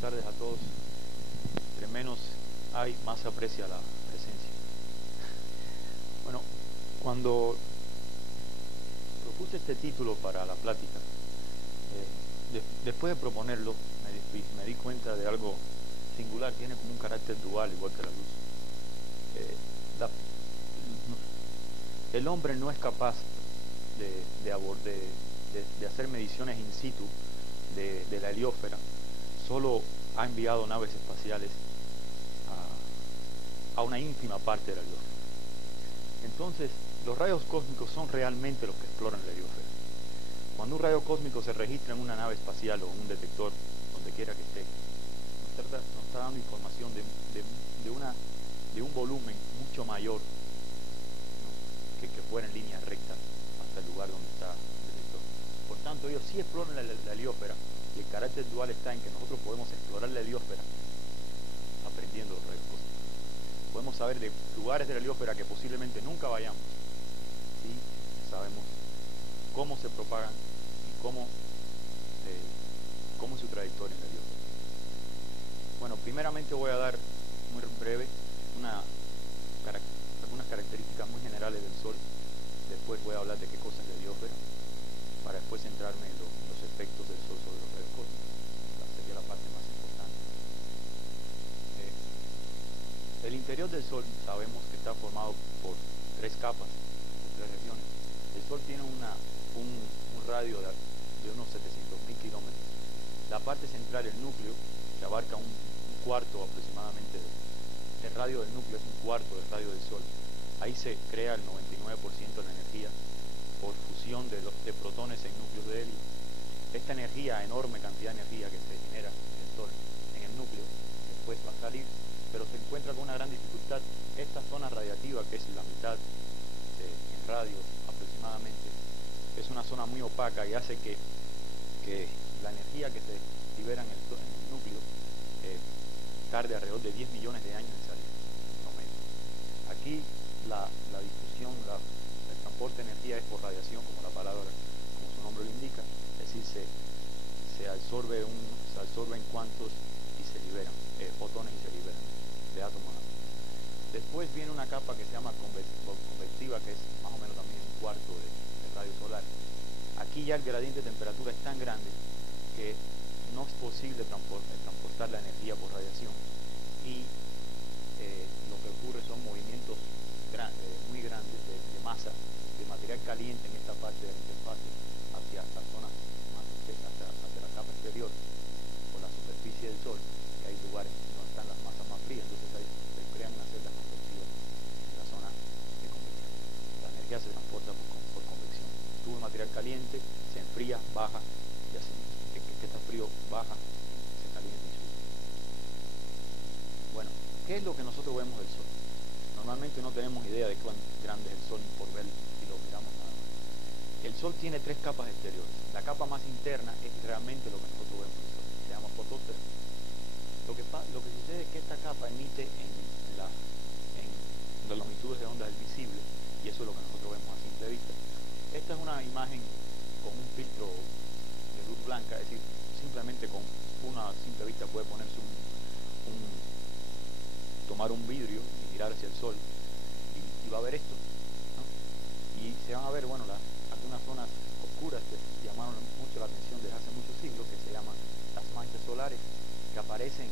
tardes a todos. Entre menos hay, más se aprecia la presencia. Bueno, cuando propuse este título para la plática, después de proponerlo, me di cuenta de algo singular. Tiene como un carácter dual, igual que la luz. El hombre no es capaz de hacer mediciones in situ de la heliosfera. Solo ha enviado naves espaciales a una ínfima parte de la heliosfera. Entonces, los rayos cósmicos son realmente los que exploran la heliosfera. Cuando un rayo cósmico se registra en una nave espacial o en un detector, donde quiera que esté, nos está dando información de un volumen mucho mayor, ¿no?, que fuera en línea recta hasta el lugar donde está el detector. Por tanto, ellos sí exploran la heliosfera, y el carácter dual está en que nosotros podemos explorar la heliosfera aprendiendo los rayos cósmicos. Podemos saber de lugares de la heliosfera que posiblemente nunca vayamos, si sabemos cómo se propagan y cómo es su trayectoria en la heliosfera. Bueno, primeramente voy a dar muy breve algunas características muy generales del Sol. Después voy a hablar de qué cosa es la heliosfera, para después centrarme en los efectos del Sol sobre los rayos cósmicos. Sería la parte más importante. El interior del Sol sabemos que está formado por tres capas, por tres regiones. El Sol tiene un radio de unos 700.000 kilómetros. La parte central, el núcleo, que abarca un cuarto aproximadamente, el radio del núcleo es un cuarto del radio del Sol. Ahí se crea el 99% de la energía por fusión de protones en núcleos de helio. Esta energía, enorme cantidad de energía que se genera en el Sol, en el núcleo, después va a salir, pero se encuentra con una gran dificultad. Esta zona radiativa, que es la mitad en radio aproximadamente, es una zona muy opaca y hace que la energía que se libera en el núcleo tarde alrededor de 10 millones de años en salir, en promedio. Aquí la difusión, el transporte de energía es por radiación, como su nombre lo indica, es decir, se absorbe en cuantos y se liberan fotones y se liberan de átomos a átomos. Después viene una capa que se llama convectiva, que es más o menos también un cuarto de radio solar. Aquí ya el gradiente de temperatura es tan grande que no es posible transportar la energía por radiación, y lo que ocurre son movimientos muy grandes de masa, de material caliente en esta parte de la interfase hacia la zona más hacia la capa exterior o la superficie del Sol, que hay lugares donde están las masas más frías. Entonces ahí se crean unas celdas convectivas en la zona de convección. La energía se transporta por convección. Tubo de material caliente, se enfría, baja, y así que está frío, baja, se calienta y sube. Bueno, ¿qué es lo que nosotros vemos del Sol? Normalmente no tenemos idea de cuán grande es el Sol por ver si lo miramos nada más. El Sol tiene tres capas exteriores. La capa más interna es realmente lo que nosotros vemos del Sol, se llama fotosfera. Lo que sucede es que esta capa emite en las longitudes de onda del visible, y eso es lo que nosotros vemos a simple vista. Esta es una imagen con un filtro de luz blanca, es decir, simplemente con una simple vista puede ponerse tomar un vidrio y mirar hacia el Sol y va a ver esto, ¿no? Y se van a ver, bueno, algunas zonas oscuras que llamaron mucho la atención desde hace muchos siglos, que se llaman las manchas solares, que aparecen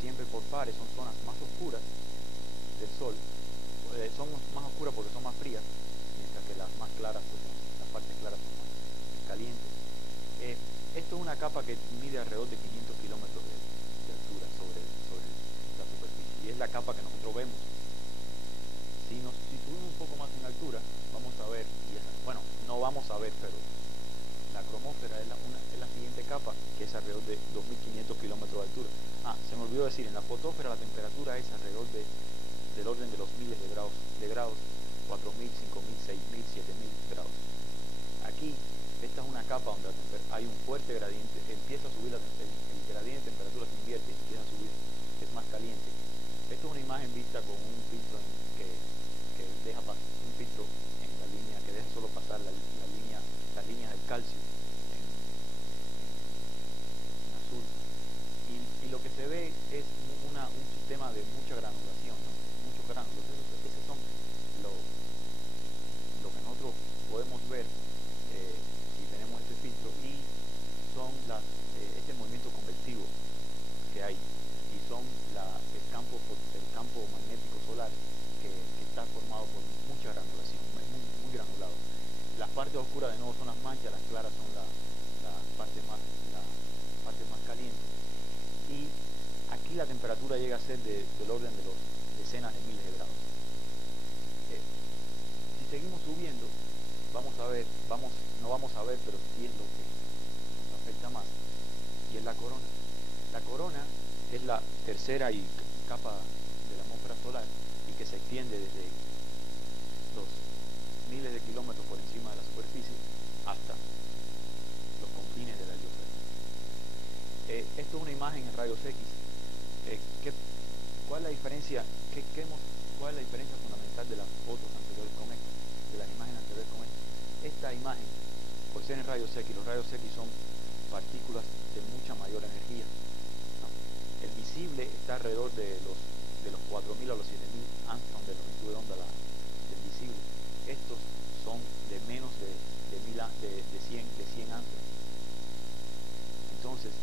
siempre por pares. Son zonas más oscuras del Sol, son más oscuras porque son más frías, mientras que las más claras, pues las partes claras son más calientes. Esto es una capa que mide alrededor de 500 kilómetros de altura sobre la superficie, y es la capa que nosotros vemos. Si subimos un poco más en altura, vamos a ver, no vamos a ver, pero la cromósfera es la siguiente capa, que es alrededor de 2.500 kilómetros de altura. Se me olvidó decir, en la fotosfera la temperatura es alrededor del orden de los miles de grados, 4.000, 5.000, 6.000, 7.000 grados. Aquí, esta es una capa donde hay un fuerte gradiente, empieza a subir el gradiente de temperatura, se invierte y empieza a subir, es más caliente. Esto es una imagen vista con un filtro que deja pasar, un filtro en la línea que deja solo pasar las líneas del calcio en azul, se ve es un sistema de mucha granulación, ¿no? Muchos gránulos. Esos son lo que nosotros podemos ver si tenemos este filtro, y son este movimiento convectivo que hay, y son el campo magnético solar que está formado por mucha granulación, muy granulado. Las partes oscuras de nuevo son las manchas, las claras son la parte más caliente, y aquí la temperatura llega a ser del orden de los decenas de miles de grados. Si seguimos subiendo, no vamos a ver, pero sí es lo que nos afecta más, y es la corona. La corona es la tercera capa de la atmósfera solar, y que se extiende desde los miles de kilómetros por encima de la superficie hasta los confines de la heliosfera. Esto es una imagen en rayos X. ¿Cuál es la diferencia? ¿Cuál es la diferencia fundamental de las fotos anteriores con esta, de las imágenes anteriores con esta? Esta imagen, por ser en rayos X, los rayos X son partículas de mucha mayor energía, ¿no? El visible está alrededor de los 4.000 a los 7.000 Armstrong de longitud de onda del visible. Estos son de menos de 100 Armstrong. Entonces,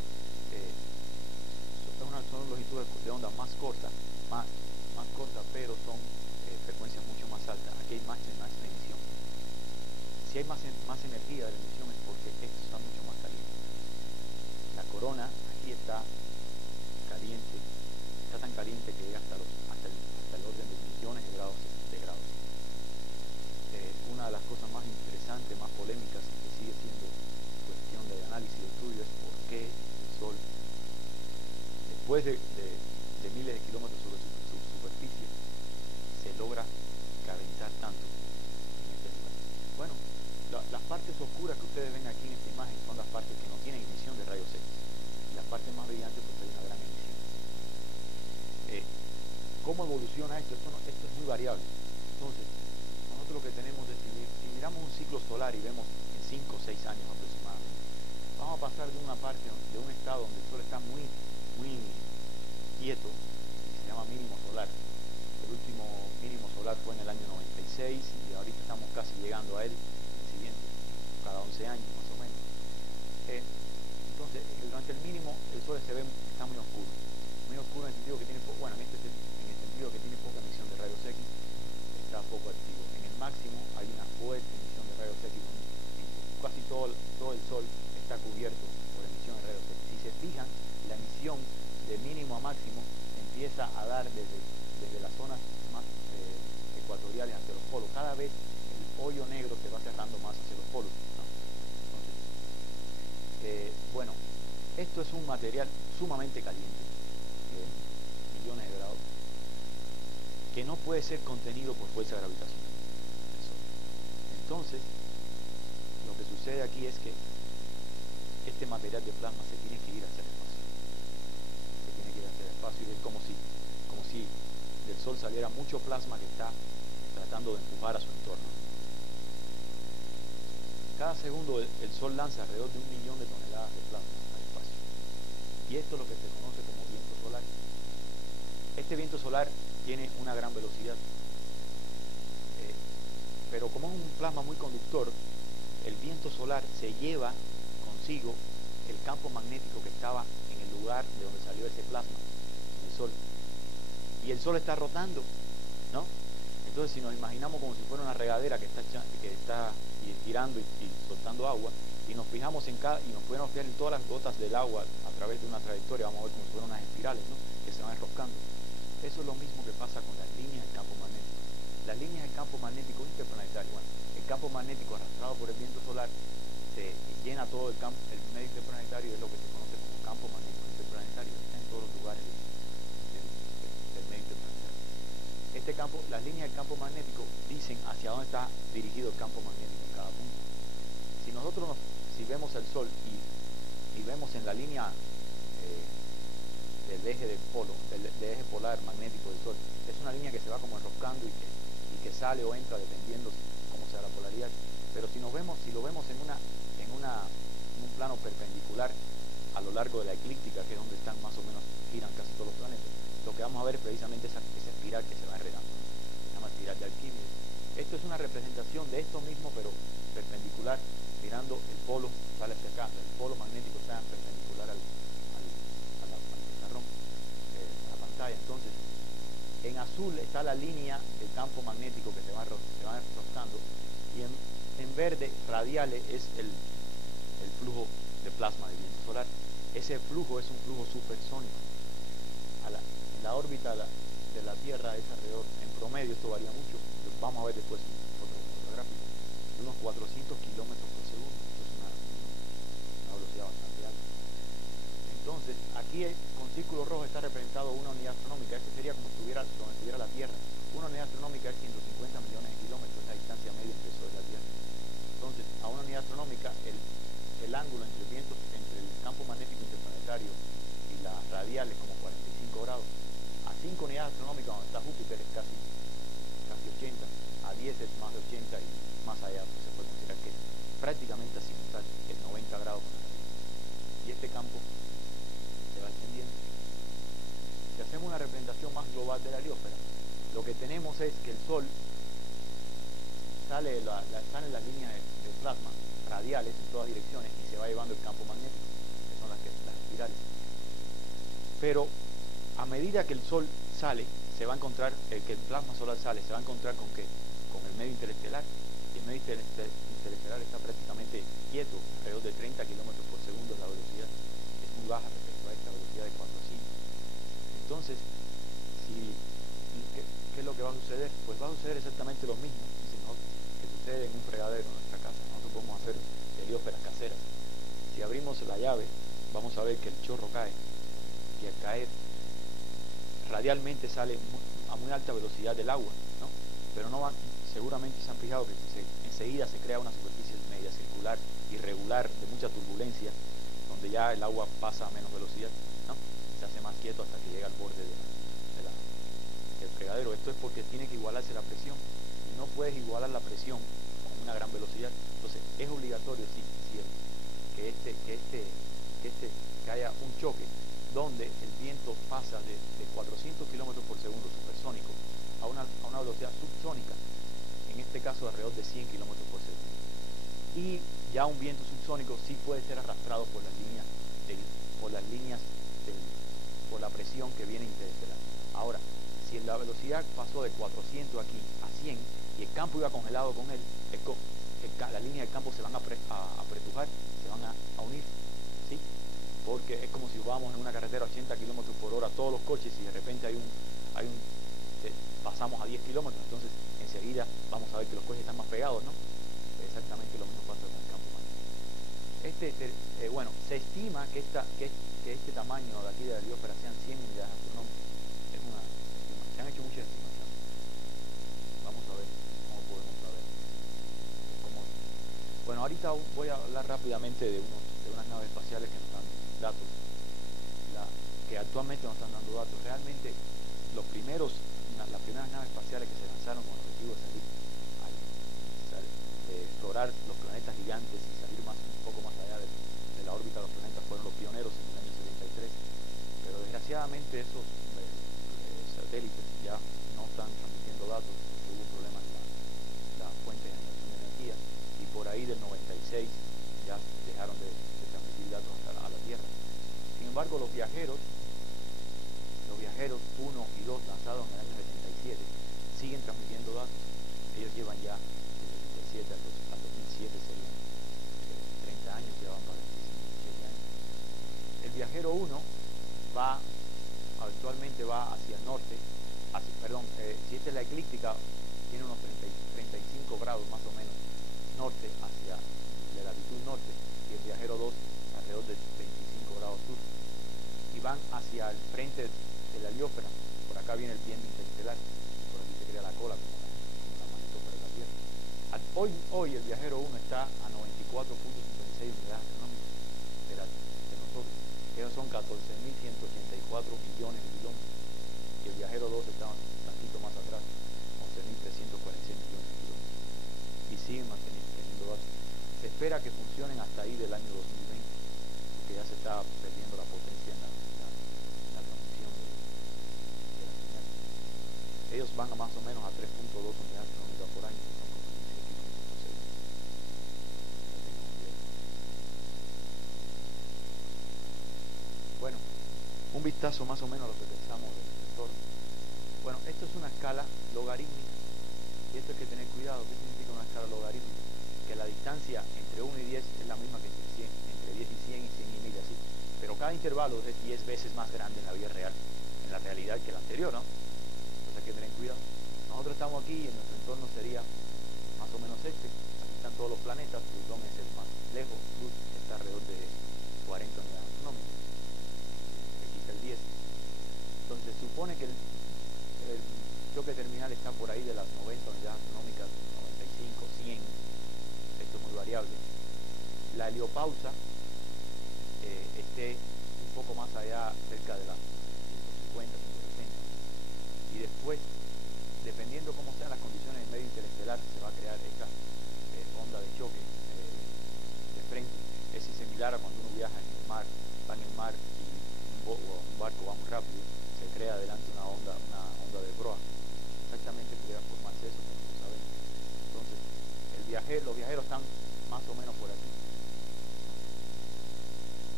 son longitudes de onda más cortas, pero son frecuencias mucho más altas. Aquí hay más emisión. Si hay más energía de la emisión, es porque esto está mucho más caliente. La corona aquí está caliente, está tan caliente que llega hasta el orden de millones de grados. Una de las cosas más interesantes, más polémicas, que sigue siendo cuestión de análisis y de estudio, es por qué el Sol, después de miles de kilómetros sobre su superficie, se logra calentar tanto en este lugar. Bueno, las partes oscuras que ustedes ven aquí en esta imagen son las partes que no tienen emisión de rayos X. Las partes más brillantes, pues hay una gran emisión. ¿Cómo evoluciona esto? Esto es muy variable. Entonces, nosotros lo que tenemos es, si miramos un ciclo solar y vemos en 5 o 6 años aproximadamente, vamos a pasar de una parte, de un estado donde el Sol está muy quieto, y se llama mínimo solar. El último mínimo solar fue en el año 96, y ahorita estamos casi llegando a él, el siguiente, cada 11 años más o menos. Entonces, durante el mínimo, el Sol está muy oscuro en el sentido que tiene en el sentido que tiene poca emisión de rayos X, está poco activo. En el máximo hay una fuerte emisión de rayos X, casi todo el Sol está cubierto por emisión de rayos X. Si se fijan, la emisión de mínimo a máximo empieza a dar desde las zonas más ecuatoriales hacia los polos. Cada vez el hoyo negro se va cerrando más hacia los polos, ¿no? Entonces, bueno, esto es un material sumamente caliente, millones de grados, que no puede ser contenido por fuerza gravitacional del Sol. Entonces, lo que sucede aquí es que este material de plasma se tiene que ir hacia el espacio. Y es como si del Sol saliera mucho plasma que está tratando de empujar a su entorno. Cada segundo el Sol lanza alrededor de 1 millón de toneladas de plasma al espacio. Y esto es lo que se conoce como viento solar. Este viento solar tiene una gran velocidad, pero como es un plasma muy conductor, el viento solar se lleva consigo el campo magnético que estaba en el lugar de donde salió ese plasma, el Sol. Y el Sol está rotando, ¿no? Entonces, si nos imaginamos como si fuera una regadera que está tirando y soltando agua, y nos fijamos y nos podemos fijar en todas las gotas del agua a través de una trayectoria, vamos a ver como si fueran unas espirales, ¿no?, que se van enroscando. Eso es lo mismo que pasa con las líneas del campo magnético. Las líneas del campo magnético interplanetario, bueno, el campo magnético arrastrado por el viento solar se llena todo el medio interplanetario, y es lo que se conoce como campo magnético interplanetario. Está en todos los lugares del medio interplanetario. Las líneas del campo magnético dicen hacia dónde está dirigido el campo magnético en cada punto. Si vemos el Sol y vemos en la línea del eje del polo, del eje polar magnético del Sol, es una línea que se va como enroscando y que sale o entra dependiendo cómo sea la polaridad. Pero si lo vemos en un plano perpendicular a lo largo de la eclíptica, que es donde están más o menos, giran casi todos los planetas, lo que vamos a ver es precisamente esa espiral que se va enredando, ¿no? Se llama espiral de Arquímedes. Esto es una representación de esto mismo, pero perpendicular, mirando el polo, sale hacia acá, el polo magnético está perpendicular al pizarrón, a la pantalla. Entonces, en azul está la línea del campo magnético que se va enroscando, y en verde, radiales, es el flujo de plasma de viento solar. Ese flujo es un flujo supersónico. En la órbita de la Tierra es alrededor, en promedio, esto varía mucho, lo vamos a ver después en otro gráfico, de unos 400 kilómetros por segundo. Esto es una velocidad bastante alta. Entonces, aquí con círculo rojo está representado una unidad astronómica. Este sería como donde estuviera la Tierra. Una unidad astronómica es 150 millones de kilómetros, es la distancia media entre el Sol y la Tierra. Entonces, a una unidad astronómica, el ángulo entre el campo magnético interplanetario y la radial es como 45 grados. A 5 unidades astronómicas, donde está Júpiter, es casi 80. A 10 es más de 80, y más allá pues, se puede considerar que prácticamente azimutal, es 90 grados con la radial. Y este campo se va extendiendo. Si hacemos una representación más global de la heliosfera, lo que tenemos es que el Sol salen las líneas de plasma radiales en todas direcciones y se va llevando el campo magnético, que son las espirales. Pero a medida que el Sol sale, se va a encontrar, que el plasma solar sale, se va a encontrar con el medio interestelar. Y el medio interestelar está prácticamente quieto, alrededor de 30 kilómetros por segundo es la velocidad. Es muy baja respecto a esta velocidad de 4 o 5. Entonces, ¿qué es lo que va a suceder? Pues va a suceder exactamente lo mismo que sucede en un fregadero en nuestra casa. Nosotros podemos hacer heliósferas caseras. Si abrimos la llave, vamos a ver que el chorro cae, y al caer radialmente sale a muy alta velocidad del agua, ¿no? Pero seguramente se han fijado que enseguida se crea una superficie media circular, irregular, de mucha turbulencia, donde ya el agua pasa a menos velocidad, ¿no? Se hace más quieto hasta que llega al borde del fregadero. Esto es porque tiene que igualarse la presión, y no puedes igualar la presión con una gran velocidad. Entonces es obligatorio que haya un choque donde el viento pasa de 400 kilómetros por segundo supersónico a una velocidad subsónica, en este caso alrededor de 100 kilómetros por segundo. Y ya un viento subsónico sí puede ser arrastrado por la presión que viene interestelar. Ahora, si la velocidad pasó de 400 aquí a 100 y el campo iba congelado con él, la línea del campo se van a apretujar, se van a unir, ¿sí? Porque es como si vamos en una carretera a 80 kilómetros por hora todos los coches, y de repente pasamos a 10 kilómetros, entonces enseguida vamos a ver que los coches están más pegados, ¿no? Exactamente lo mismo pasa con el campo magnético. Bueno, se estima que este tamaño de aquí de la heliosfera sean 100 unidades astronómicas. Se han hecho muchas estimaciones. Vamos a ver cómo podemos saber cómo. Bueno, ahorita voy a hablar rápidamente de unas naves espaciales que nos dan datos, que actualmente nos están dando datos. Realmente las primeras naves espaciales que se lanzaron con el objetivo de salir explorar los planetas gigantes y salir un poco más allá de la órbita de los planetas fueron los pioneros en el año 73. Pero desgraciadamente esos satélites ya no están transmitiendo datos porque hubo problemas en la fuente de generación de energía, y por ahí del 96 ya dejaron de transmitir datos a la Tierra. Sin embargo, los viajeros 1 y 2 lanzados en el año 77 siguen transmitiendo datos. Ellos llevan ya del 77 al 2007, serían 30 años, ya van para 27 años. El viajero 1 actualmente va hacia el norte, si esta es la eclíptica, tiene unos 35 grados más o menos norte, hacia de latitud norte, y el viajero 2 alrededor de 25 grados sur, y van hacia el frente de la heliosfera. Por acá viene el viento interestelar, por aquí se crea la cola como la magnetósfera de la Tierra. Hoy el viajero 1 está a 94.56 unidades astronómicas de nosotros. Esos son 14.184 millones de kilómetros. Y el viajero 2 está un tantito más atrás, 11.346 millones de kilómetros. Y siguen teniendo datos. Se espera que funcionen hasta ahí del año 2020, porque ya se está van a más o menos a 3.2 unidades astronómicas por año, que son como 16 kilómetros por segundo. Ya tengo una idea. Bueno, un vistazo más o menos a lo que pensamos del entorno. Bueno, esto es una escala logarítmica, y esto hay que tener cuidado. ¿Qué significa una escala logarítmica? Que la distancia entre 1 y 10 es la misma que entre 10 y 100 y 100 y 1000 y así. Pero cada intervalo es 10 veces más grande en la vida real, en la realidad, que el anterior, ¿no? Entonces hay que tener cuidado. Nosotros estamos aquí y en nuestro entorno sería más o menos este. Aquí están todos los planetas. Plutón es el más lejos. Luz está alrededor de 40 unidades astronómicas. Aquí está el 10. Entonces supone que el choque terminal está por ahí de las 90 unidades astronómicas, 95, 100. Esto es muy variable. La heliopausa esté un poco más allá, cerca de las 150, 160. Y después, dependiendo cómo sean las condiciones del medio interestelar, se va a crear esta onda de choque de frente. Es similar a cuando uno viaja en el mar, va en el mar y un barco va muy rápido, se crea adelante una onda de proa. Exactamente pudiera formarse eso, pero no sabemos. Entonces, los viajeros están más o menos por aquí.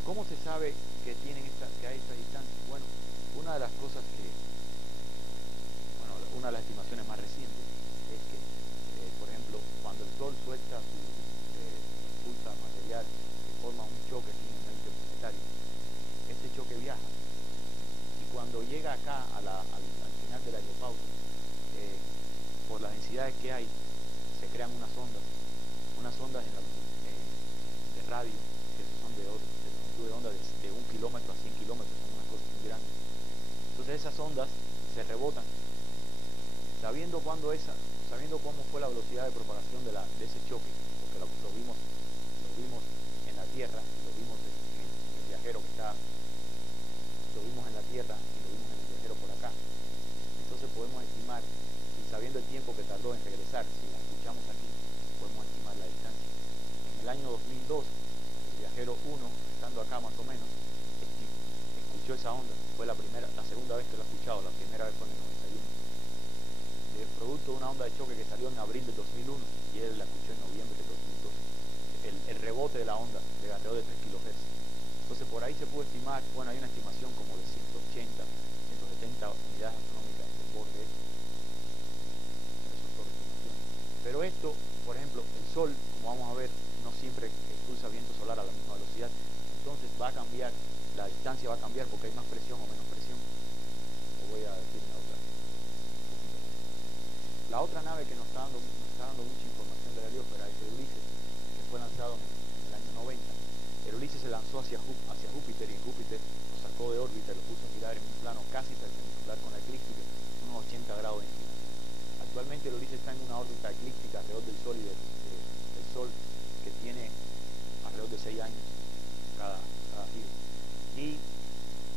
¿Cómo se sabe que hay esta distancia? Bueno, una de las cosas una de las estimaciones más recientes es que, por ejemplo, cuando el Sol expulsa material que forma un choque aquí en el medio interplanetario, este choque viaja y cuando llega acá al final de la heliopausa, por las densidades que hay, se crean unas ondas de radio, que son de longitud de onda de 1 kilómetro a 100 kilómetros, son unas cosas muy grandes. Entonces esas ondas se rebotan. Sabiendo cómo fue la velocidad de propagación de ese choque, porque lo vimos en la Tierra, lo vimos en el viajero lo vimos en la Tierra y lo vimos en el viajero por acá. Entonces podemos estimar, y sabiendo el tiempo que tardó en regresar, si la escuchamos aquí, podemos estimar la distancia. En el año 2002, el viajero 1, estando acá más o menos, escuchó esa onda. Fue la segunda vez que lo ha escuchado, la primera vez fue en el 91. Producto de una onda de choque que salió en abril del 2001 y él la escuchó en noviembre del 2002. El rebote de la onda de alrededor de 3 kHz. Entonces por ahí se pudo estimar, bueno, hay una estimación como de 180, 170 unidades astronómicas de borde. Pero esto, por ejemplo, el Sol, como vamos a ver, no siempre expulsa viento solar a la misma velocidad. Entonces va a cambiar, la distancia va a cambiar porque hay más presión o menos presión. Lo voy a decir en la otra. La otra nave que nos está dando mucha información de la heliosfera es el Ulises, que fue lanzado en el año 90. El Ulises se lanzó hacia Júpiter y en Júpiter lo sacó de órbita y lo puso a girar en un plano casi perpendicular con la eclíptica, unos 80 grados de inclinación. Actualmente el Ulises está en una órbita eclíptica alrededor del Sol y del Sol, que tiene alrededor de 6 años cada giro. Y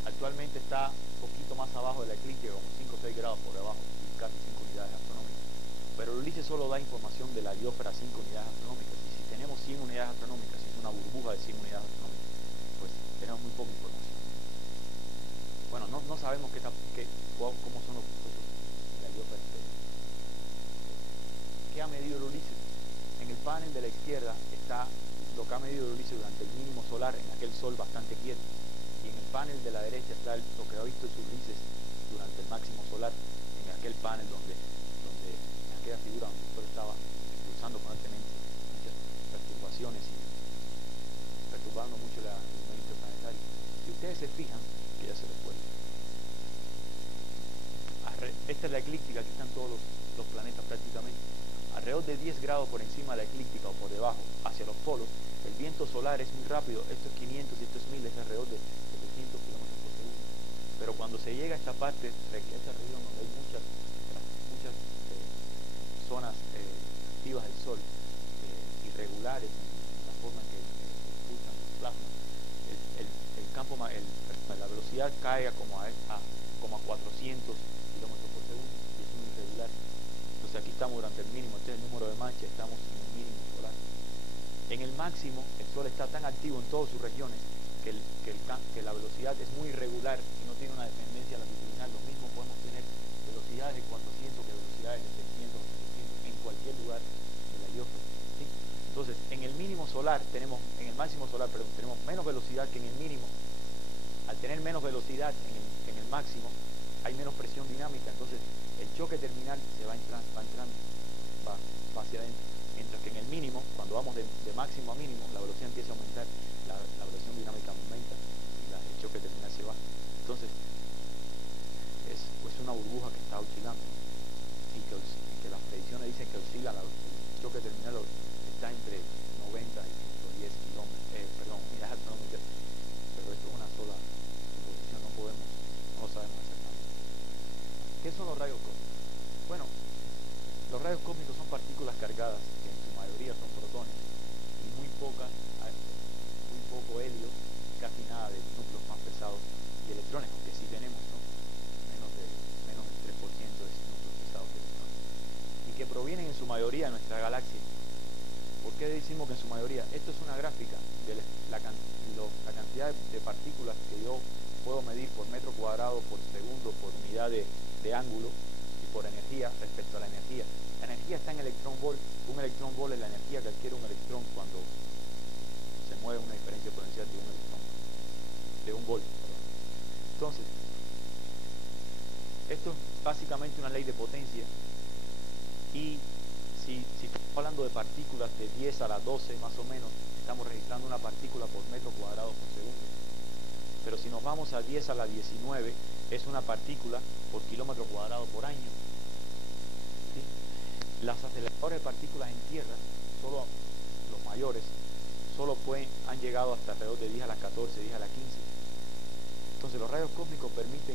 actualmente está un poquito más abajo de la eclíptica, como 5 o 6 grados por debajo, y casi 5 unidades astronómicas. Pero el Ulises solo da información de la heliosfera a 5 unidades astronómicas. Y si tenemos 100 unidades astronómicas, si es una burbuja de 100 unidades astronómicas, pues tenemos muy poca información. Bueno, no sabemos cómo son los procesos de la heliosfera. ¿Qué ha medido el Ulises? En el panel de la izquierda está lo que ha medido el Ulises durante el mínimo solar, en aquel sol bastante quieto. Y en el panel de la derecha está lo que ha visto el Ulises durante el máximo solar, en aquel panel donde en aquella figura donde el sol estaba expulsando constantemente muchas perturbaciones y perturbando mucho el medio interplanetario. Si ustedes se fijan, que ya se les fue, esta es la eclíptica, aquí están todos los planetas prácticamente. Alrededor de 10 grados por encima de la eclíptica o por debajo, hacia los polos, el viento solar es muy rápido, esto es 500 y esto es 1000, es alrededor de 700 kilómetros por segundo. Pero cuando se llega a esta parte, esta región donde hay muchas zonas activas del Sol, irregulares en la forma en que expulsan los plasmas, la velocidad cae a como a 400 kilómetros por segundo y es muy irregular. Entonces aquí estamos durante el mínimo, este es el número de manchas, estamos en el mínimo solar. En el máximo, el Sol está tan activo en todas sus regiones que la velocidad es muy irregular y no tiene una dependencia latitudinal. Lo mismo podemos tener velocidades de 400 que tenemos, en el máximo solar, perdón, tenemos menos velocidad que en el mínimo. Al tener menos velocidad en el máximo, hay menos presión dinámica, entonces el choque terminal se va entrando, va hacia adentro. Mientras que en el mínimo, cuando vamos de máximo a mínimo, la velocidad empieza a aumentar, la presión dinámica aumenta y el choque terminal se va. Entonces, es una burbuja que está oscilando y que las predicciones dicen que oscila, el choque terminal está entre 90 y 110 kilómetros, unidades astronómicas, pero esto es una sola suposición, no lo sabemos exactamente. ¿Qué son los rayos cósmicos? Bueno, los rayos cósmicos son partículas cargadas, que en su mayoría son protones, y muy poco helio, casi nada de núcleos más pesados, y electrones, aunque sí tenemos, ¿no? Menos del 3% de núcleos pesados de electrones, y que provienen en su mayoría de nuestra galaxia. ¿Por qué decimos que en su mayoría? Esto es una gráfica de la cantidad de partículas que yo puedo medir por metro cuadrado, por segundo, por unidad de ángulo y por energía respecto a la energía. La energía está en electrón volt. Un electrón volt es la energía que adquiere un electrón cuando se mueve una diferencia potencial de un electrón, de un volt, perdón. Entonces, esto es básicamente una ley de potencia, y si estamos hablando de partículas de 10 a la 12 más o menos, estamos registrando una partícula por metro cuadrado por segundo. Pero si nos vamos a 10 a la 19, es una partícula por kilómetro cuadrado por año. ¿Sí? Las aceleradores de partículas en tierra, solo los mayores, han llegado hasta alrededor de 10 a la 14, 10 a la 15. Entonces los rayos cósmicos permiten,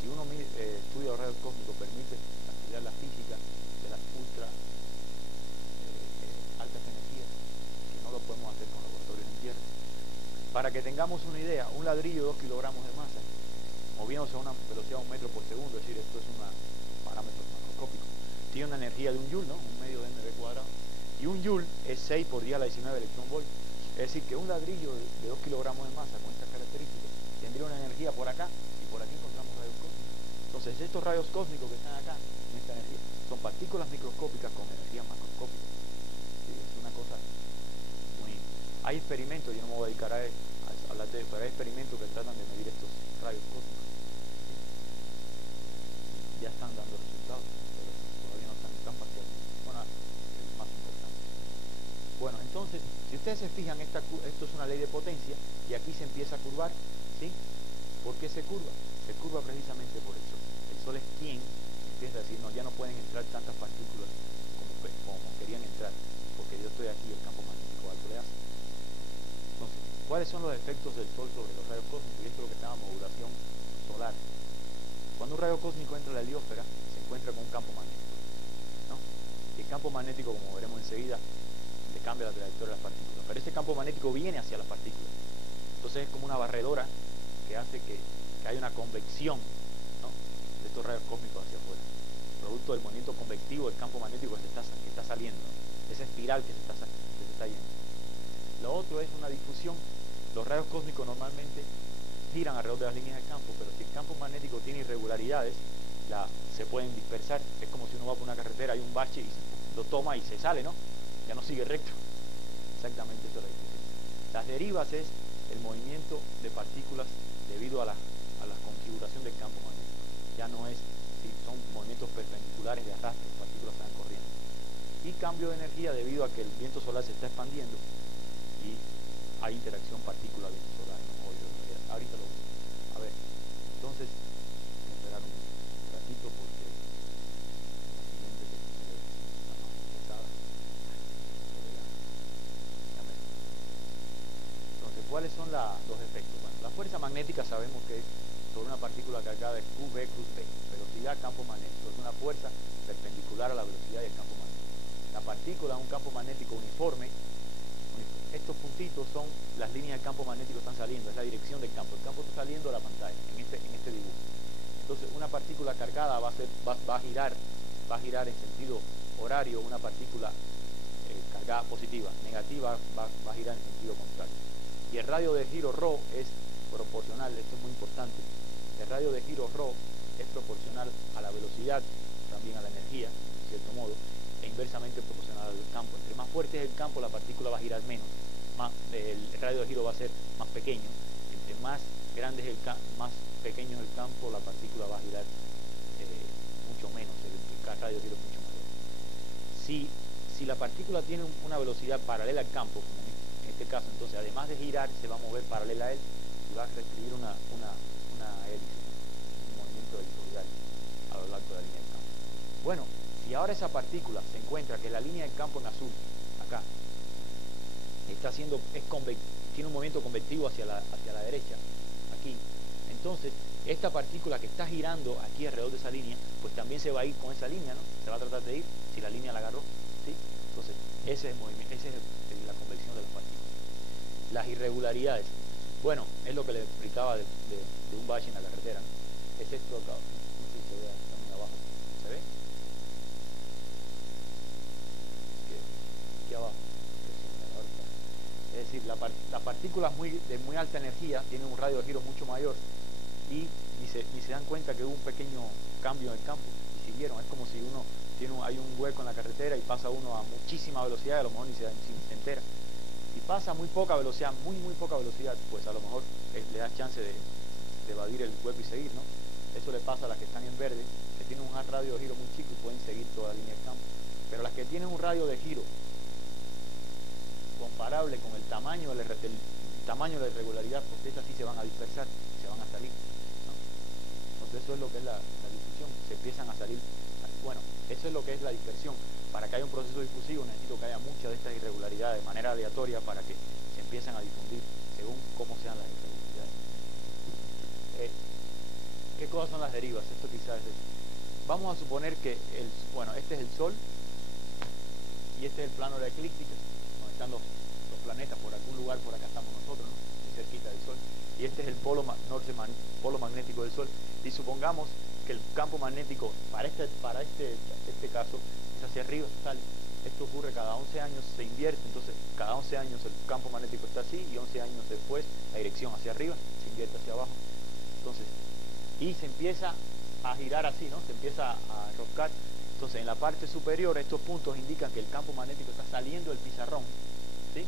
si uno estudia los rayos cósmicos, permite estudiar la física de las ultra altas energías, que no lo podemos hacer con laboratorios en tierra. Para que tengamos una idea, un ladrillo de 2 kilogramos de masa, moviéndose a una velocidad de 1 metro por segundo, es decir, esto es un parámetro macroscópico, tiene una energía de un joule, ¿no? Un medio de mv cuadrado. Y un joule es 6 por 10 a la 19 electrón volt. Es decir, que un ladrillo de 2 kilogramos de masa con estas características tendría una energía por acá, y por aquí encontramos rayos cósmicos. Entonces, estos rayos cósmicos que están acá, en esta energía, son partículas microscópicas con energía macroscópica. Sí, es una cosa muy... Hay experimentos, yo no me voy a dedicar a hablar de eso, pero hay experimentos que tratan de medir estos rayos cósmicos. ¿Sí? Ya están dando resultados, pero todavía no están tan parciales. Bueno, es más importante. Bueno, entonces, si ustedes se fijan, esto es una ley de potencia, y aquí se empieza a curvar, ¿sí? ¿Por qué se curva? Se curva precisamente por el Sol. El Sol es quien empieza a decir, no, ya no pueden entrar tantas partículas como querían entrar, porque yo estoy aquí, el campo magnético algo le hace. Entonces, ¿cuáles son los efectos del Sol sobre los rayos cósmicos? Y esto es lo que se llama modulación solar. Cuando un rayo cósmico entra a la heliosfera, se encuentra con un campo magnético, ¿no? Y el campo magnético, como veremos enseguida, le cambia la trayectoria de las partículas, pero este campo magnético viene hacia las partículas. Entonces es como una barredora que hace que haya una convección, ¿no? De estos rayos cósmicos hacia afuera, producto del movimiento convectivo del campo magnético que está saliendo, ¿no? Esa espiral que se está yendo. Lo otro es una difusión. Los rayos cósmicos normalmente giran alrededor de las líneas del campo, pero si el campo magnético tiene irregularidades, se pueden dispersar. Es como si uno va por una carretera, hay un bache y lo toma y se sale, ¿no? Ya no sigue recto. Exactamente eso es la difusión. Las derivas es el movimiento de partículas debido a la configuración del campo magnético. Ya no es, son movimientos perpendiculares de arrastre, las partículas están corriendo. Y cambio de energía debido a que el viento solar se está expandiendo y hay interacción partícula-viento solar, ¿no? Ahorita lo vemos. A ver, entonces, voy a esperar un ratito porque la siguiente está más pesada. Entonces, ¿cuáles son los efectos? Bueno, la fuerza magnética sabemos que es sobre una partícula cargada de QV cruz B, velocidad, campo magnético. Es una fuerza perpendicular a la velocidad del campo magnético. La partícula es un campo magnético uniforme. Estos puntitos son las líneas del campo magnético que están saliendo, es la dirección del campo. El campo está saliendo de la pantalla, en este dibujo. Entonces, una partícula cargada va a girar en sentido horario. Una partícula cargada positiva, negativa, va a girar en sentido contrario. Y el radio de giro ρ es proporcional, esto es muy importante. El radio de giro ρ es proporcional a la velocidad, también a la energía, en cierto modo, e inversamente proporcional al campo. Entre más fuerte es el campo, la partícula va a girar menos. el radio de giro va a ser más pequeño. Entre más grande es más pequeño es el campo, la partícula va a girar mucho menos, el radio de giro es mucho mayor. Si la partícula tiene una velocidad paralela al campo, como en este caso, entonces además de girar, se va a mover paralela a él y va a recibir una hélice, un movimiento electroidal a lo largo de la línea del campo. Bueno, si ahora esa partícula se encuentra que la línea del campo en azul, acá, tiene un movimiento convectivo hacia la derecha, aquí, entonces esta partícula que está girando aquí alrededor de esa línea, pues también se va a ir con esa línea, ¿no? Se va a tratar de ir, si la línea la agarró, ¿sí? Entonces, ese es el movimiento, la convección de las partículas. Las irregularidades, bueno, es lo que le explicaba de un bache en la carretera, ¿no? Es esto acá, no sé si se ve también abajo, ¿se ve? Aquí abajo. Es decir, las partículas de muy alta energía tienen un radio de giro mucho mayor y se dan cuenta que hubo un pequeño cambio en el campo y siguieron. Es como si hay un hueco en la carretera y pasa uno a muchísima velocidad y a lo mejor ni se entera. Si pasa a muy poca velocidad, muy poca velocidad, pues a lo mejor le da chance de evadir el hueco y seguir, ¿no? Eso le pasa a las que están en verde, que tienen un radio de giro muy chico y pueden seguir toda la línea del campo. Pero las que tienen un radio de giro comparable con el tamaño de la irregularidad, pues estas sí se van a dispersar, se van a salir, ¿no? Entonces eso es lo que es la difusión, se empiezan a salir. Bueno, eso es lo que es la dispersión. Para que haya un proceso difusivo necesito que haya muchas de estas irregularidades de manera aleatoria para que se empiecen a difundir según cómo sean las irregularidades. ¿Qué cosas son las derivas? Esto quizás es... Vamos a suponer que este es el Sol y este es el plano de la eclíptica, donde están los planetas, por algún lugar por acá estamos nosotros, ¿no? Muy cerquita del Sol. Y este es el polo magnético del Sol. Y supongamos que el campo magnético para este caso es hacia arriba, sale. Esto ocurre cada 11 años, se invierte, entonces cada 11 años el campo magnético está así y 11 años después la dirección hacia arriba, se invierte hacia abajo. Entonces, y se empieza a girar así, ¿no? Se empieza a enroscar. Entonces, en la parte superior estos puntos indican que el campo magnético está saliendo del pizarrón, ¿sí?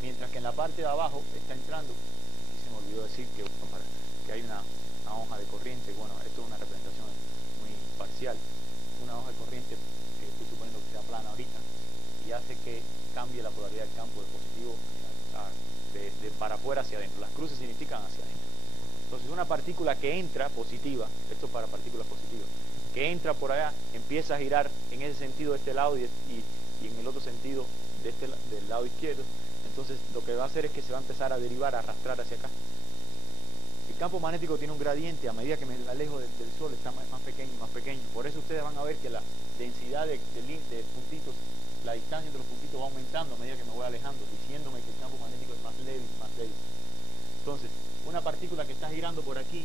Mientras que en la parte de abajo está entrando. Aquí se me olvidó decir que hay una hoja de corriente. Bueno, esto es una representación muy parcial. Una hoja de corriente que estoy suponiendo que sea plana ahorita y hace que cambie la polaridad del campo de positivo para afuera hacia adentro. Las cruces significan hacia adentro. Entonces una partícula que entra positiva, esto es para partículas positivas, que entra por allá, empieza a girar en ese sentido de este lado y en el otro sentido del lado izquierdo. Entonces lo que va a hacer es que se va a empezar a derivar, a arrastrar hacia acá. El campo magnético tiene un gradiente, a medida que me alejo del Sol está más pequeño y más pequeño. Por eso ustedes van a ver que la densidad de puntitos, la distancia entre los puntitos va aumentando a medida que me voy alejando, diciéndome que el campo magnético es más leve y más leve. Entonces, una partícula que está girando por aquí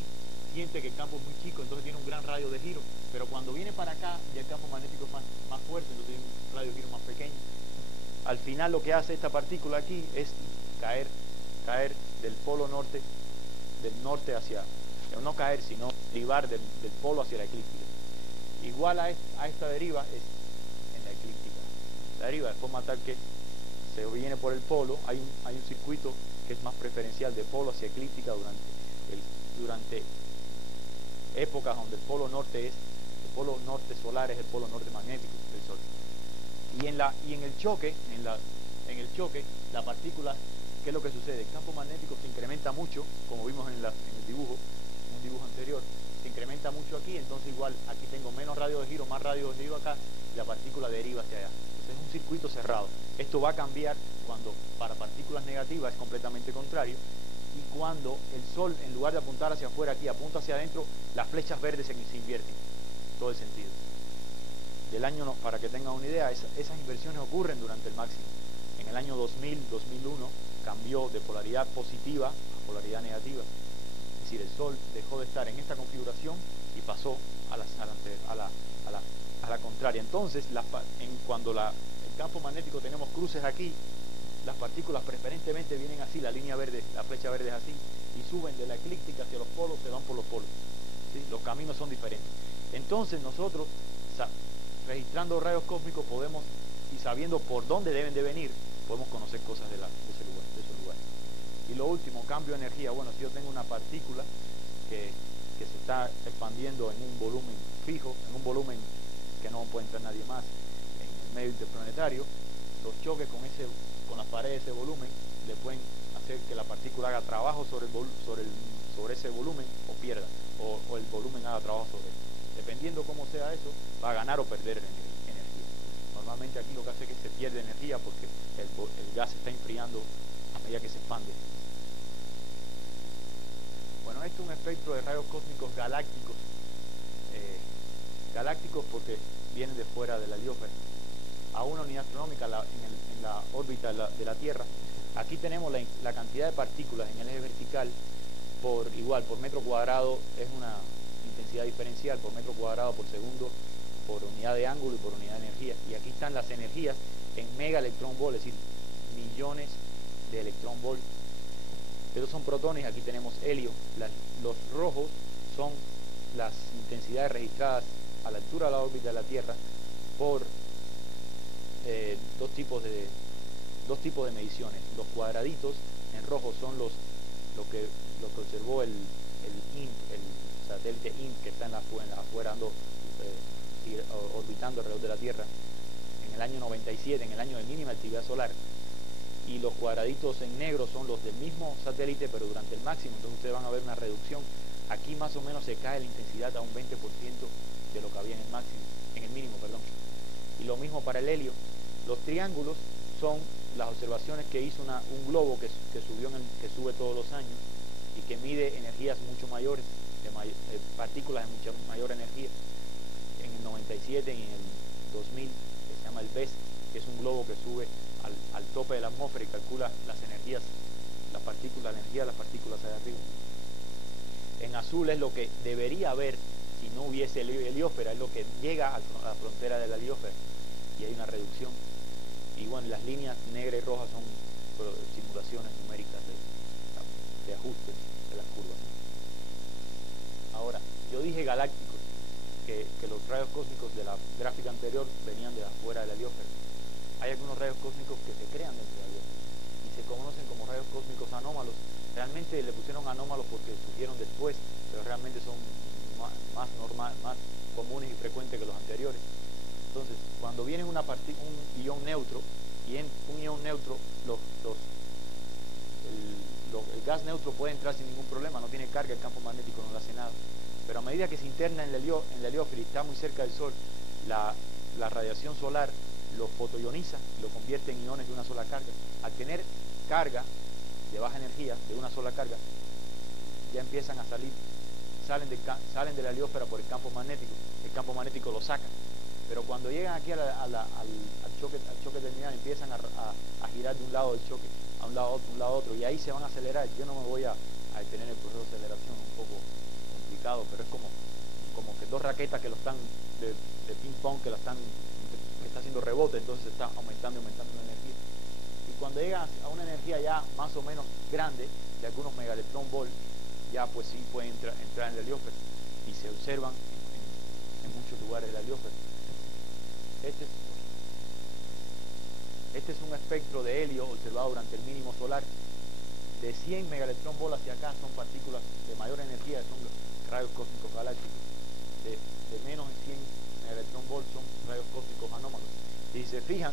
siente que el campo es muy chico, entonces tiene un gran radio de giro, pero cuando viene para acá ya el campo magnético es más fuerte, entonces tiene un radio de giro más pequeño. Al final lo que hace esta partícula aquí es caer del polo norte, hacia, no caer, sino derivar del polo hacia la eclíptica. Igual a esta deriva es en la eclíptica. La deriva de forma tal que se viene por el polo, hay un circuito que es más preferencial de polo hacia eclíptica durante épocas donde el polo norte solar es el polo norte magnético del Sol. Y en el choque, la partícula, ¿qué es lo que sucede? El campo magnético se incrementa mucho, como vimos en el dibujo, un dibujo anterior, se incrementa mucho aquí, entonces igual aquí tengo menos radio de giro, más radio de giro acá, y la partícula deriva hacia allá. Entonces es un circuito cerrado. Esto va a cambiar cuando para partículas negativas es completamente contrario, y cuando el Sol, en lugar de apuntar hacia afuera aquí, apunta hacia adentro, las flechas verdes se invierten, todo el sentido. Para que tengan una idea, esas inversiones ocurren durante el máximo. En el año 2000, 2001, cambió de polaridad positiva a polaridad negativa. Es decir, el Sol dejó de estar en esta configuración y pasó a la contraria. Entonces, cuando el campo magnético tenemos cruces aquí, las partículas preferentemente vienen así, la línea verde, la flecha verde es así, y suben de la eclíptica hacia los polos, se van por los polos, ¿sí? Los caminos son diferentes. Entonces nosotros, registrando rayos cósmicos, podemos, y sabiendo por dónde deben de venir, podemos conocer cosas de esos lugares. Y lo último, cambio de energía. Bueno, si yo tengo una partícula que se está expandiendo en un volumen fijo, en un volumen que no puede entrar nadie más en el medio interplanetario, los choques con las paredes de ese volumen le pueden hacer que la partícula haga trabajo sobre ese volumen o pierda, o el volumen haga trabajo sobre él. Dependiendo cómo sea eso, va a ganar o perder energía. Normalmente aquí lo que hace es que se pierde energía porque el gas se está enfriando a medida que se expande. Bueno, esto es un espectro de rayos cósmicos galácticos. Galácticos porque vienen de fuera de la heliosfera. A una unidad astronómica en la órbita de la Tierra. Aquí tenemos la cantidad de partículas en el eje vertical por metro cuadrado, es una intensidad diferencial por metro cuadrado por segundo, por unidad de ángulo y por unidad de energía. Y aquí están las energías en mega electrón volt, es decir, millones de electrón volt. Estos son protones, aquí tenemos helio. Los rojos son las intensidades registradas a la altura de la órbita de la Tierra por dos tipos de mediciones. Los cuadraditos en rojo son lo que observó el satélite INT, que está afuera orbitando alrededor de la Tierra en el año 97, en el año de mínima actividad solar. Y los cuadraditos en negro son los del mismo satélite, pero durante el máximo. Entonces ustedes van a ver una reducción. Aquí más o menos se cae la intensidad a un 20% de lo que había en el mínimo, perdón. Y lo mismo para el helio. Los triángulos son las observaciones que hizo un globo que sube todos los años y que mide energías mucho mayores, partículas de mucha mayor energía. En el 97 y en el 2000, que se llama el BESS, que es un globo que sube al tope de la atmósfera y calcula las energías, la energía de las partículas allá arriba. En azul es lo que debería haber si no hubiese heliosfera, es lo que llega a la frontera de la heliosfera y hay una reducción. Y bueno, las líneas negras y rojas son simulaciones numéricas de ajuste de las curvas. Ahora, yo dije galácticos, que los rayos cósmicos de la gráfica anterior venían de afuera de la heliosfera. Hay algunos rayos cósmicos que se crean dentro de la heliosfera y se conocen como rayos cósmicos anómalos. Realmente le pusieron anómalos porque surgieron después, pero realmente son más comunes y frecuentes que los anteriores. Entonces, cuando viene un ion neutro, y en un ion neutro el gas neutro puede entrar sin ningún problema, no tiene carga, el campo magnético no le hace nada. Pero a medida que se interna en la heliosfera y está muy cerca del Sol, la radiación solar lo fotoioniza y lo convierte en iones de una sola carga. Al tener carga de baja energía, de una sola carga, ya empiezan a salen de la heliosfera por el campo magnético lo saca. Pero cuando llegan aquí al choque terminal, empiezan a girar de un lado del choque a un lado a otro, y ahí se van a acelerar. Yo no me voy a detener el proceso de aceleración, es un poco complicado, pero es como que dos raquetas que lo están de ping pong que está haciendo rebote, entonces se está aumentando la energía. Y cuando llegan a una energía ya más o menos grande, de algunos megaelectrón volt, ya pues sí pueden entrar en la heliosfera y se observan en muchos lugares de la heliosfera. Este es un espectro de helio observado durante el mínimo solar. De 100 megaelectrón volt hacia acá son partículas de mayor energía, son rayos cósmicos galácticos. De menos de 100 megaelectrón volt son rayos cósmicos anómalos. Y si se fijan,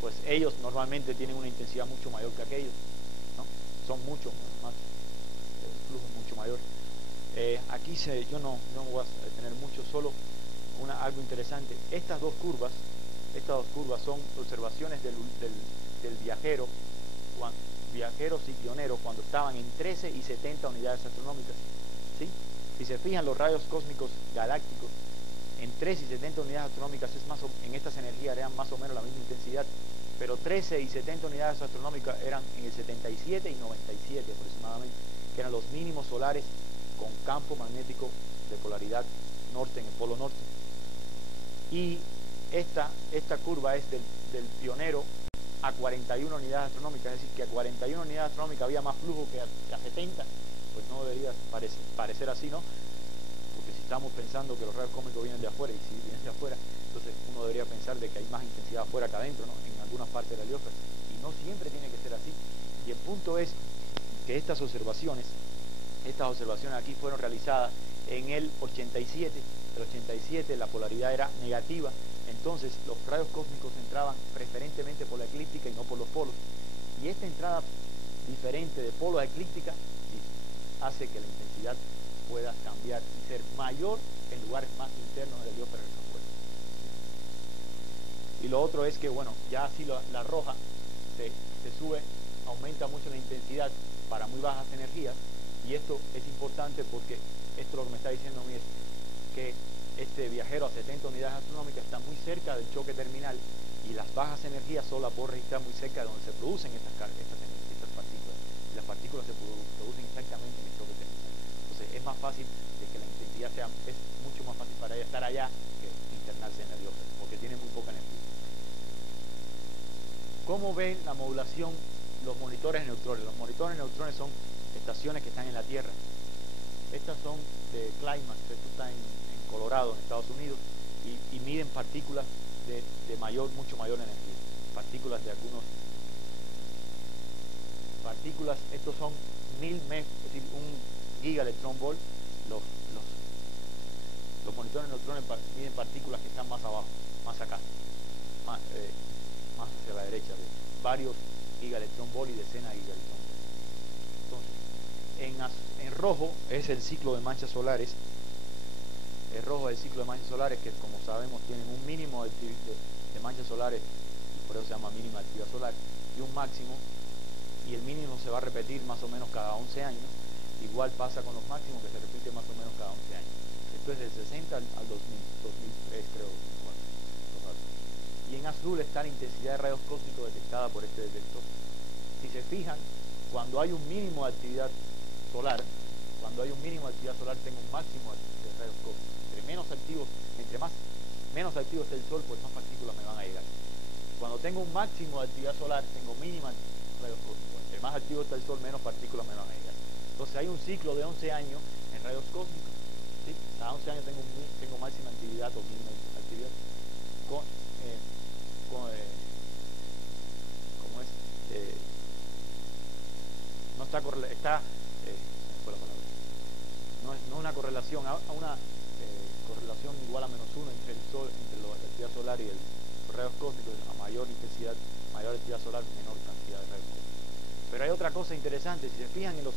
pues ellos normalmente tienen una intensidad mucho mayor que aquellos, ¿no? Son mucho más, el flujo es mucho mayor. Aquí yo no voy a tener mucho, solo algo interesante. Estas dos curvas son observaciones del viajero, viajeros y pioneros cuando estaban en 13 y 70 unidades astronómicas, ¿sí? Si se fijan, los rayos cósmicos galácticos en 13 y 70 unidades astronómicas en estas energías eran más o menos la misma intensidad, pero 13 y 70 unidades astronómicas eran en el 77 y 97 aproximadamente, que eran los mínimos solares con campo magnético de polaridad norte en el polo norte. Y esta curva es del pionero a 41 unidades astronómicas, es decir, que a 41 unidades astronómicas había más flujo que a 70, pues no debería parecer así, ¿no? Porque si estamos pensando que los rayos cósmicos vienen de afuera, y si vienen de afuera, entonces uno debería pensar de que hay más intensidad afuera que adentro, ¿no? En algunas partes de la heliosfera, y no siempre tiene que ser así. Y el punto es que estas observaciones aquí fueron realizadas en el 87. El 87 la polaridad era negativa, entonces los rayos cósmicos entraban preferentemente por la eclíptica y no por los polos. Y esta entrada diferente de polos a eclíptica hace que la intensidad pueda cambiar y ser mayor en lugares más internos de la heliosfera que afuera. Y lo otro es que, bueno, ya así la roja se sube, aumenta mucho la intensidad para muy bajas energías, y esto es importante porque esto lo que me está diciendo a mí es que este viajero a 70 unidades astronómicas está muy cerca del choque terminal, y las bajas energías solo la puedo registrar muy cerca de donde se producen estas partículas, y las partículas se producen exactamente en el choque terminal. Entonces es más fácil de que la intensidad es mucho más fácil para ella estar allá que internarse en la heliosfera, porque tiene muy poca energía. ¿Cómo ven la modulación los monitores de neutrones? Los monitores de neutrones son estaciones que están en la Tierra. Estas son de Climax, esto está en Colorado, en Estados Unidos, y miden partículas de mucho mayor energía. Partículas de algunos... Partículas, estos son 1000 MeV, es decir, 1 gigaelectrón volt. Los monitores de neutrones miden partículas que están más abajo, más acá, más hacia la derecha, de varios gigaelectrón volt y decenas de gigaelectrón volt. Entonces, en rojo es el ciclo de manchas solares. El rojo es el ciclo de manchas solares, que como sabemos tienen un mínimo de manchas solares, y por eso se llama mínima actividad solar, y un máximo, y el mínimo se va a repetir más o menos cada 11 años. Igual pasa con los máximos, que se repite más o menos cada 11 años. Esto es del 60 al 2003, creo. Y en azul está la intensidad de rayos cósmicos detectada por este detector. Si se fijan, cuando hay un mínimo de actividad solar, tengo un máximo de rayos cósmicos. Entre menos activo esté el sol, pues más partículas me van a llegar. Cuando tengo un máximo de actividad solar, tengo mínima rayos cósmicos. Entre más activo está el sol, menos partículas me van a llegar. Entonces hay un ciclo de 11 años en rayos cósmicos, ¿sí? Cada 11 años tengo máxima actividad o mínima actividad. No está fue la palabra. No es una correlación, a una correlación igual a -1 entre el sol, entre la actividad solar y el rayos cósmicos. A mayor intensidad, mayor actividad solar, menor cantidad de rayos cósmicos. Pero hay otra cosa interesante. Si se fijan en la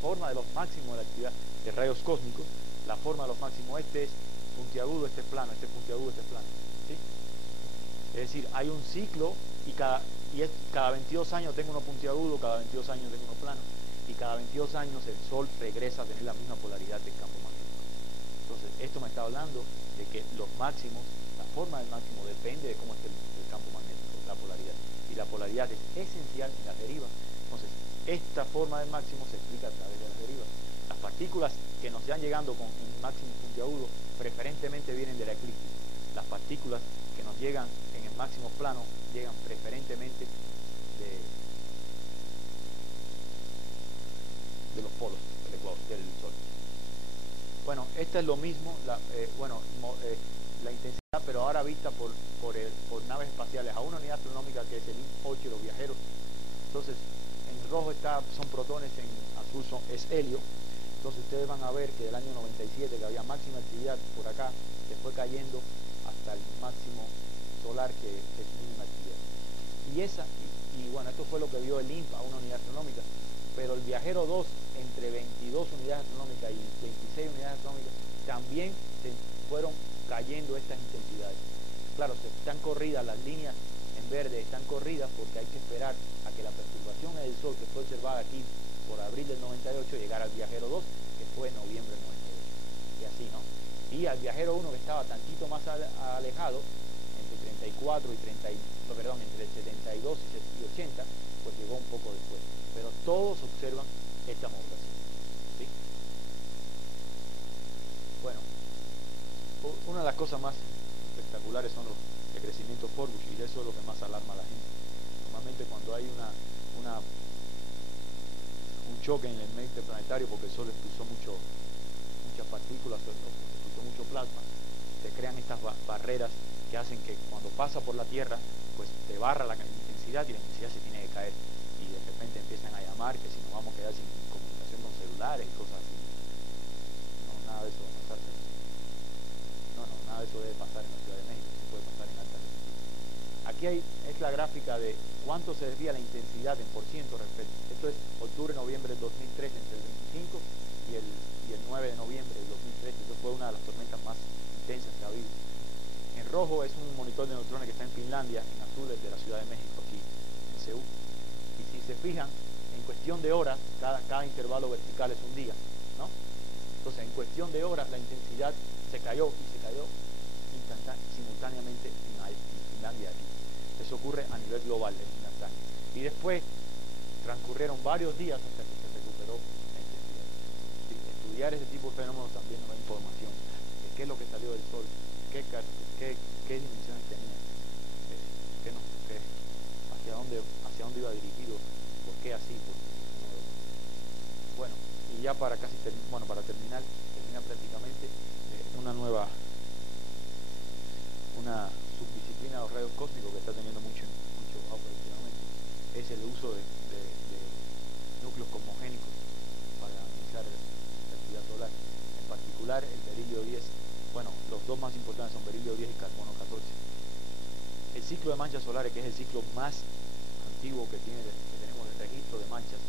forma de los máximos de la actividad de rayos cósmicos, la forma de los máximos, este es puntiagudo, este es plano, este es puntiagudo, este es plano, ¿sí? Es decir, hay un ciclo, y cada 22 años tengo uno puntiagudo, cada 22 años tengo uno plano, y cada 22 años el Sol regresa a tener la misma polaridad del campo magnético. Entonces, esto me está hablando de que los máximos, la forma del máximo depende de cómo esté el campo magnético, la polaridad. Y la polaridad es esencial en las derivas. Entonces, esta forma del máximo se explica a través de las derivas. Las partículas que nos van llegando con el máximo puntiagudo preferentemente vienen de la eclíptica. Las partículas que nos llegan en el máximo plano llegan preferentemente de los polos del Sol. Bueno, esta es lo mismo, la intensidad, pero ahora vista por naves espaciales a una unidad astronómica, que es el IM-8 y los viajeros. Entonces, en rojo son protones, en azul es helio. Entonces ustedes van a ver que del año 97, que había máxima actividad por acá, se fue cayendo hasta el máximo solar, que es mínima actividad. Y bueno, esto fue lo que vio el INP a una unidad astronómica, pero el viajero 2, entre 22 unidades astronómicas y 26 unidades astronómicas, también se fueron cayendo estas intensidades. Claro, están corridas las líneas en verde, están corridas porque hay que esperar a que la perturbación del Sol, que fue observada aquí por abril del 98, llegara al viajero 2, que fue en noviembre del 98, y así, ¿no? Y al viajero 1, que estaba tantito más alejado, entre 34 y 30, entre 72 y 80, pues llegó un poco después. Pero todos observan esta modulación, ¿sí? Bueno, una de las cosas más espectaculares son los decrecimientos Forbush, y eso es lo que más alarma a la gente. Normalmente cuando hay un choque en el medio interplanetario, porque el Sol expulsó mucha muchas partículas o produce mucho plasma, se crean estas barreras que hacen que cuando pasa por la Tierra, pues te barra la intensidad y la intensidad se tiene que caer. Y de repente empiezan a llamar que si nos vamos a quedar sin comunicación con celulares y cosas así. No, nada de eso va a pasar. No, nada de eso debe pasar en la Ciudad de México, sí puede pasar en alta latitud. Aquí es la gráfica de cuánto se desvía la intensidad en por ciento respecto. Esto es octubre-noviembre del 2013, entre el 25 y el 9 de noviembre del 2013. Esto fue una de las tormentas más intensas que ha habido. En rojo es un monitor de neutrones que está en Finlandia, en azul es de la Ciudad de México, aquí en Seúl. Y si se fijan, en cuestión de horas, cada intervalo vertical es un día, ¿no? Entonces, en cuestión de horas, la intensidad se cayó y se cayó simultáneamente en Finlandia aquí. Eso ocurre a nivel global, es instantáneo. Y después transcurrieron varios días hasta que se recuperó la intensidad. Sí, estudiar ese tipo de fenómenos también nos da información de qué es lo que salió del Sol, qué dimensiones tenía, hacia dónde iba dirigido, por qué así, bueno, y ya para terminar prácticamente una subdisciplina de los rayos cósmicos que está teniendo mucho auge últimamente, es el uso de núcleos cosmogénicos para analizar la actividad solar. En particular el berilio 10, los dos más importantes son berilio 10 y carbono 14. El ciclo de manchas solares, que es el ciclo más antiguo que tenemos de registro de manchas,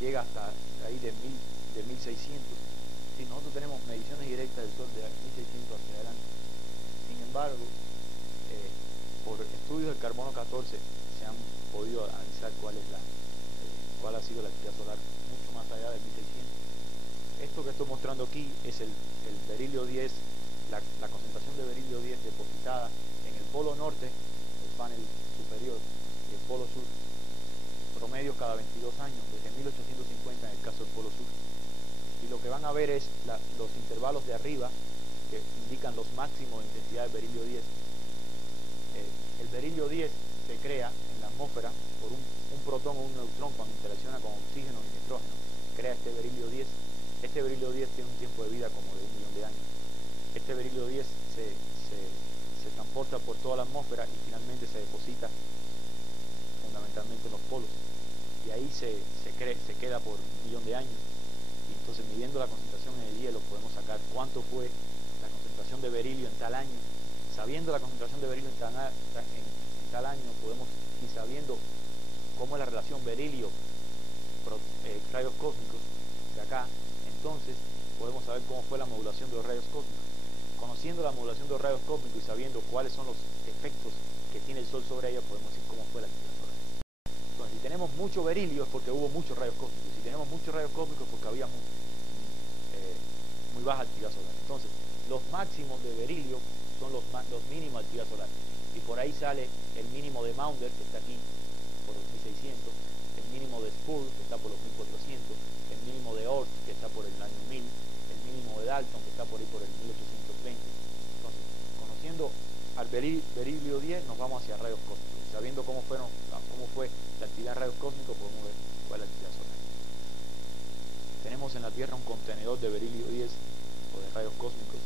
llega hasta ahí de 1600. Sí, nosotros tenemos mediciones directas del Sol de 1600 hacia adelante. Sin embargo, por estudios del carbono 14 se han podido analizar cuál ha sido la actividad solar mucho más allá del 1600. Esto que estoy mostrando aquí es el berilio 10, la concentración de berilio 10 depositada en el polo norte, el panel superior, y el polo sur, promedio cada 22 años, desde 1850 en el caso del polo sur. Y lo que van a ver es los intervalos de arriba que indican los máximos de intensidad del berilio 10. El berilio 10 se crea en la atmósfera por un protón o un neutrón cuando interacciona con oxígeno y nitrógeno, crea este berilio 10. Este berilio 10 tiene un tiempo de vida como de 1 millón de años. Este berilio 10 se transporta por toda la atmósfera y finalmente se deposita fundamentalmente en los polos. Y ahí se queda por 1 millón de años. Y entonces, midiendo la concentración en el hielo, podemos sacar cuánto fue la concentración de berilio en tal año. Sabiendo la concentración de berilio en tal año, podemos ir sabiendo cómo es la relación berilio rayos cósmicos de acá. Entonces podemos saber cómo fue la modulación de los rayos cósmicos. Conociendo la modulación de los rayos cósmicos y sabiendo cuáles son los efectos que tiene el Sol sobre ella, podemos decir cómo fue la actividad solar. Entonces, si tenemos mucho berilio es porque hubo muchos rayos cósmicos. Si tenemos muchos rayos cósmicos es porque había muy baja actividad solar. Entonces, los máximos de berilio son los mínimos de actividad solar. Y por ahí sale el mínimo de Maunder, que está aquí por los 1600, el mínimo de Spur, que está por los 1400, el mínimo de Oort, que está por el año 1000, el mínimo de Dalton, que está por ahí por el 1820. Entonces, conociendo al berilio 10, nos vamos hacia rayos cósmicos. Sabiendo cómo fue la actividad de rayos cósmicos, podemos ver cuál es la actividad solar. Tenemos en la Tierra un contenedor de berilio 10 o de rayos cósmicos